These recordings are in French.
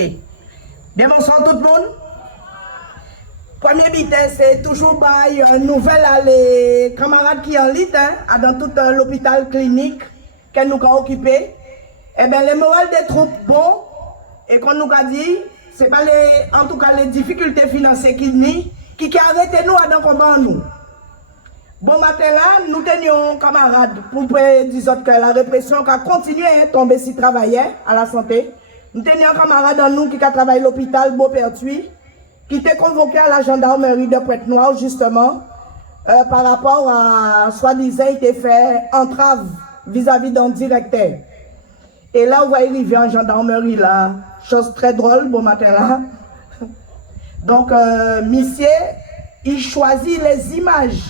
Ok. Bonsoir tout le monde. Premier bitin, c'est toujours une nouvelle à les camarades qui en lit, dans tout l'hôpital clinique qu'elle nous a occupé. Eh bien, le moral des troupes, bon, et qu'on nous a dit, c'est pas en tout cas les difficultés financières qui arrêtent nous à dans combat nous. Bon matin là, nous tenions camarades pour dire que la répression a continué à tomber si travaillait à la santé. Nous tenions camarades dans nous qui a travaillé à l'hôpital Beaupertuis, qui était convoqué à la gendarmerie de Pointe-Noire justement par rapport à soi-disant il était fait entrave vis-à-vis d'un directeur. Et là, on va arriver en gendarmerie là, chose très drôle, bon matin là. Donc, monsieur, il choisit les images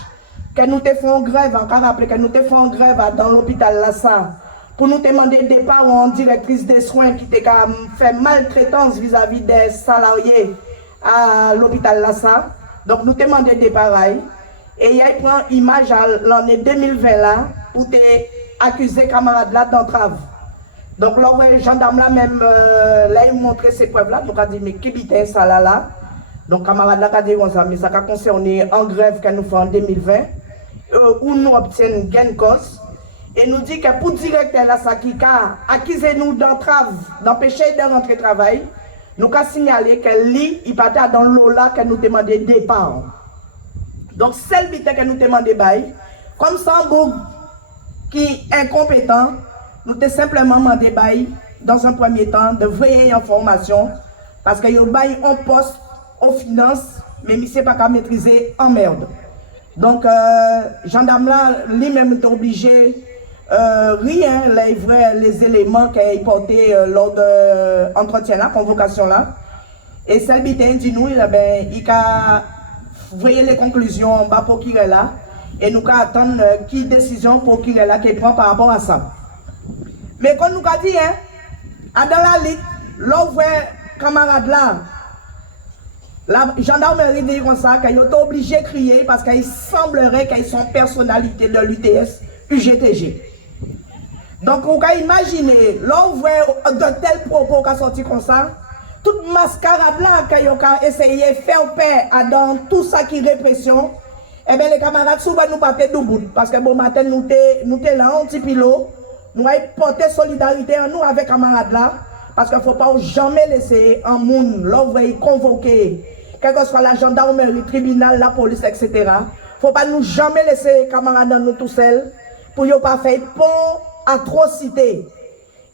que nous te faisons grève, encore rappelé que nous te faisons grève dans l'hôpital Lassa, pour nous demander départ en directrice des soins qui t'a fait maltraitance vis-à-vis des salariés à l'hôpital Lassa. Donc, nous te demandons départ. Et il prend image à l'année 2020 là, pour t'accuser camarade là d'entrave. Donc, là, le gendarme là, même, là, il montré ces preuves-là. Donc, il a dit, mais qui bitait ça là? Donc, camarade là, il a dit, mais ça a concerné en grève que nous faisons en 2020, où nous obtenons gain de cause. Et nous dit que pour le directeur là, ça qui a accusé nous d'entrave, d'empêcher de rentrer au travail, nous avons signalé que lui, il partait dans l'eau là que nous demandons départ. Donc, celle que nous demandons bail, comme Sambourg qui est incompétent, nous avons simplement demandé bail dans un premier temps de vraies informations parce que nous avons un poste aux finances, mais il ne sait pas qu'à maîtriser en merde. Donc, gendarme là, lui-même est obligé, rien, les éléments qu'il a portés lors de l'entretien là, convocation là. Et celle qui dit nous, il a voyé les conclusions en bas pour qu'il est là. Et nous attendons qui décision pour qu'il est là qui prend par rapport à ça. Mais comme nous a dit, dans la liste, l'autre camarade là, la gendarmerie dit comme ça, qu'ils sont obligés de crier parce qu'il semblerait qu'ils sont personnalité de l'UTS UGTG. Donc, vous pouvez imaginer, l'on voit de tels propos qui sont sortis comme ça, toute mascarade là qu'ils ont essayé de faire paix dans tout ça qui est répression, eh bien, les camarades souvent nous partent debout parce que bon matin, nous sommes là, un petit pilote, nous avons porté solidarité en nous avec les camarades là, parce qu'il ne faut pas jamais laisser un monde, l'on va convoquer, quelle que soit la gendarmerie, le tribunal, la police, etc. Il ne faut pas nous jamais laisser les camarades dans nous tout seuls pour ne pas faire pour atrocité.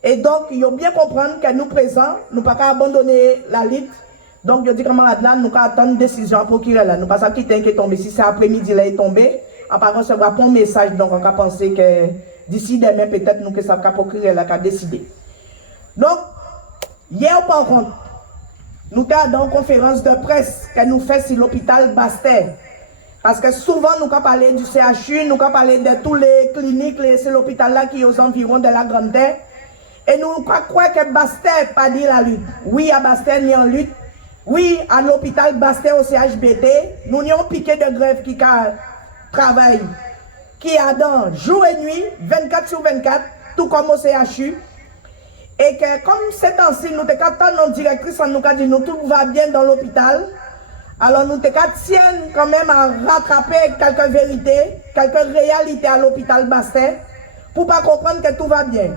Et donc, il faut bien comprendre que nous présents, nous ne pouvons pas abandonner la lutte. Donc, je dis camarades là, nous attendons une décision pour qu'il est là. Nous ne pouvons pas quitter qui est tombé. Si c'est après-midi, là, il est tombé. En parlant, ça va pas un message. Donc, on va penser que d'ici demain, peut-être, nous, que ça va pour qu'il est là, qu'à décider. Donc, hier, par contre, nous sommes dans une conférence de presse que nous faisons sur l'hôpital Bastet. Parce que souvent, nous avons parlé du CHU, nous avons parlé de tous les cliniques, c'est l'hôpital là qui est aux environs de la Grande Terre. Et nous croyons que Bastet pas dit la lutte. Oui, à Bastet, nous en lutte. Oui, à l'hôpital Bastet au CHBT, nous avons piqué de grève qui travaille, qui a dans jour et nuit, 24 sur 24, tout comme au CHU. Et que comme c'est ainsi, nous avons une directrice, nous avons dit nous tout va bien dans l'hôpital. Alors nous tiennent quand même à rattraper quelques vérités, quelques réalités à l'hôpital Bastet pour ne pas comprendre que tout va bien.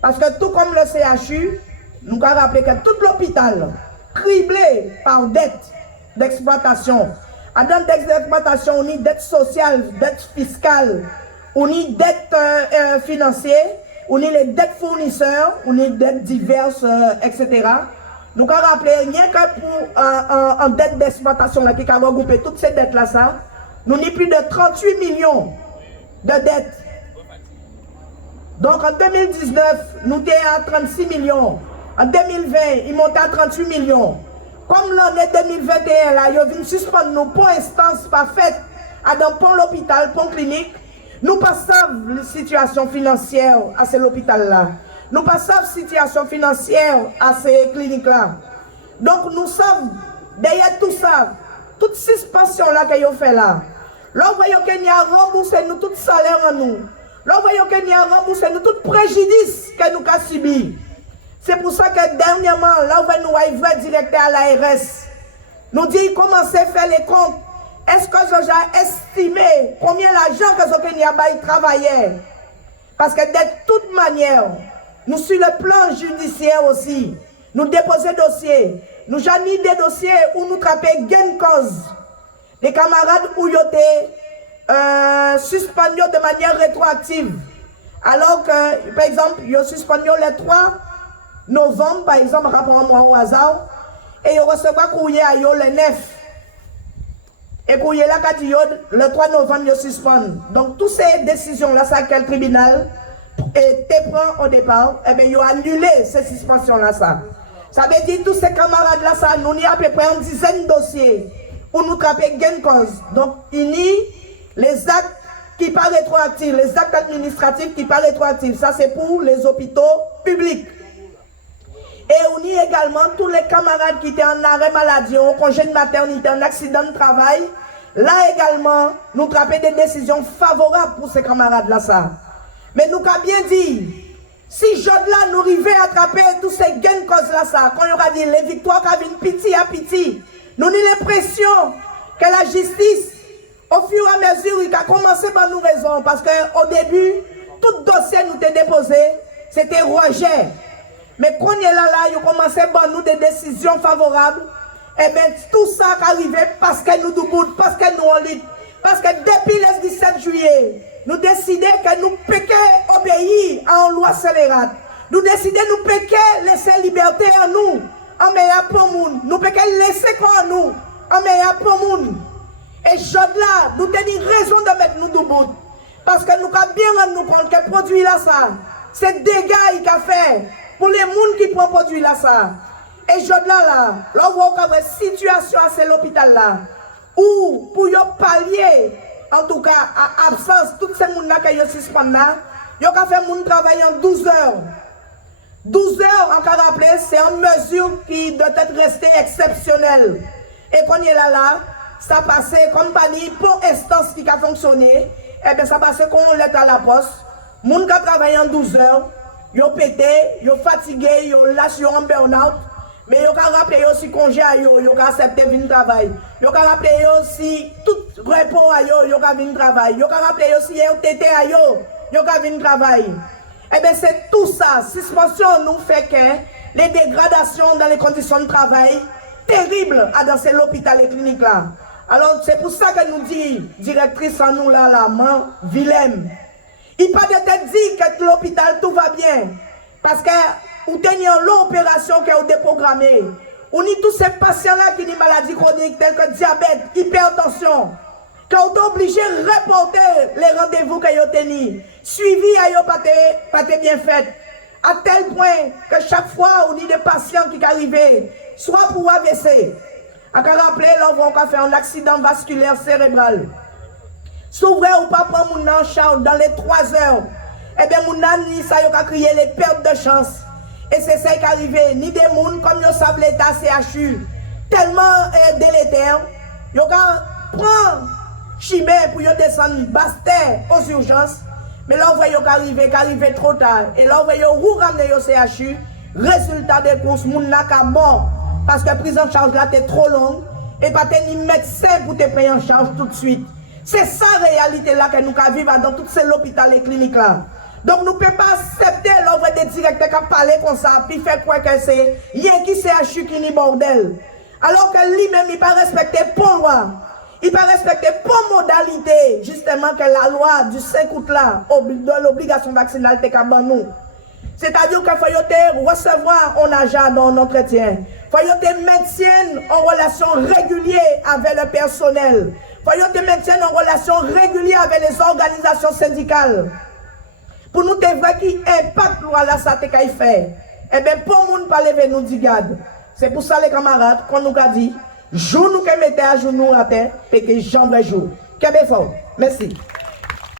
Parce que tout comme le CHU, nous avons rappelé que tout l'hôpital, criblé par dette d'exploitation, à dette d'exploitation, on y dette sociale, dette fiscale, on y dette financière, on y les dettes fournisseurs, on y dettes diverses, etc. Nous avons rappelé rien que pour en dette d'exploitation qui a regroupé toutes ces dettes-là, ça, nous avons plus de 38 millions de dettes. Donc en 2019, nous étions à 36 millions. En 2020, il montait à 38 millions. Comme l'année 2021, là, ils viennent suspendre nous pour instance pas faite à dans pont l'hôpital, pont clinique. Nous passons la situation financière à cet hôpital-là. Nous passons la situation financière à ces cliniques-là. Donc nous sommes derrière tout ça, toutes ces suspensions-là qu'ils ont fait là. Là, vous voyez qu'il y a remboursé nous tout salaire en nous. Là, vous voyez qu'il y a remboursé nous tout préjudice que nous avons subi. C'est pour ça que dernièrement, là où nous avons vrai directeur à l'ARS, nous dit commencez à faire les comptes. Est-ce que j'ai estimé combien l'argent que Zokeni a travaillé? Parce que de toute manière, nous sur le plan judiciaire aussi, nous déposons dossiers. Nous avons des dossiers où nous trappons gain cause. Les camarades où ils ont suspendus de manière rétroactive. Alors que, par exemple, ils ont suspendu le 3 novembre, par exemple, rapport à moi au hasard, et ils recevront courrier à eux le 9. Et courrier là, quand le 3 novembre, ils suspendent. Donc, toutes ces décisions-là, ça, quel tribunal était pris au départ, eh bien, ils ont annulé ces suspensions-là, ça. Ça veut dire tous ces camarades-là, ça, nous y a à peu près une dizaine de dossiers où nous trappons gain cause. Donc, il y a les actes qui pas rétroactifs, les actes administratifs qui pas rétroactifs. Ça, c'est pour les hôpitaux publics. Et on y a également tous les camarades qui étaient en arrêt maladie, en congé de maternité, en accident de travail. Là également, nous trappons des décisions favorables pour ces camarades-là, ça. Mais nous avons bien dit, si Jodla nous arrivait à attraper tous ces gains cause-là, ça, quand on aura dit les victoires qui viennent pitié à pitié, nous avons l'impression que la justice, au fur et à mesure, il a commencé par nous raison. Parce qu'au début, tout dossier nous était déposé, c'était rejet. Mais quand il est là, il a commencé par nous des décisions favorables. Et bien tout ça est arrivé parce que nous debout, parce que nous en lutte. Parce que depuis le 17 juillet, nous décidons que nous péquons obéir à une loi scélérate. Nous décidons que nous péquons laisser liberté à nous, en meilleur pour nous. Nous péquons laisser quoi à nous, en meilleur pour nous. Et là, nous avons raison de mettre nous debout. Parce que nous avons bien rendu compte que le produit là, ça, c'est dégâts qu'il a fait pour les gens qui prennent le produit là, ça. Et là, on voit une situation à l'hôpital là, où pour pallier, en tout cas, à l'absence, tous ces gens qui sont suspendus là, ils ont fait mon travail en 12 heures. 12 heures, en cas rappelé, c'est une mesure qui doit être restée exceptionnelle. Et quand il est là, ça passait compagnie pour instance qui a fonctionné, et bien ça passait quand on l'est à la poste. Les gens qui travaillé en 12 heures, ils ont pété, ils ont fatigué, ils ont lâché en burn-out, mais ils ont rappelé aussi congé à eux, ils ont accepté de venir travailler. Ils ont rappelé aussi tout repos à eux, ils ont venir travailler. Ils ont rappelé aussi RTT à eux, ils ont venir travailler. Et bien c'est tout ça, suspension nous fait que les dégradations dans les conditions de travail terribles dans l'hôpital et clinique là. Alors c'est pour ça que nous dit, directrice à nous là, la main, Willem. Il pas de tête dit que l'hôpital tout va bien. Parce que vous tenez l'opération que vous déprogrammée. On a tous ces patients-là qui ont des maladies chroniques telles que diabète, hypertension. Quand vous êtes obligé de reporter les rendez-vous que vous tenez. Suivi à pas bien fait. À tel point que chaque fois, on a des patients qui arrivent, soit pour AVC. À rappeler, l'on va faire un accident vasculaire cérébral. S'ouvrir ou pas prendre mon en charge dans les 3 heures. Eh bien, mon ami, ça a créé les pertes de chance. Et c'est ça qui est arrivé. Ni des gens comme ils savent l'état CHU, tellement délétère, ils prennent chimère pour descendre Bastère aux urgences. Mais là, on voit qu'ils arrivent trop tard. Et là, on voit qu'ils ramener au CHU. Résultat des courses, mon n'a qu'à mort. Parce que la prise en charge là était trop longue. Et pas de médecin pour te payer en charge tout de suite. C'est ça la réalité là que nous vivons dans tous ces hôpitaux et cliniques là. Donc nous ne pouvons pas accepter l'offre des directeurs qui parlent comme ça, puis faire quoi que c'est, il y a qui CHU qui n'est bordel. Alors que lui-même, il ne pas respecter pour loi. Il ne pas respecter pour modalité, justement, que la loi du 5 août là, de l'obligation vaccinale, est à nous. C'est-à-dire qu'il faut recevoir un agent dans l'entretien. Il faut être médecin en relation régulière avec le personnel. Il faut être médecin en relation régulière avec les organisations syndicales. Pour nous, c'est vrai qui impacte loi là, ça t'est fait. Eh bien, pour nous, pas lever nous dit garde. C'est pour ça, les camarades, qu'on nous a dit, jour nous que mettez à jour nous à terre, et que j'en vais jour. Qu'est-ce que fort? Merci.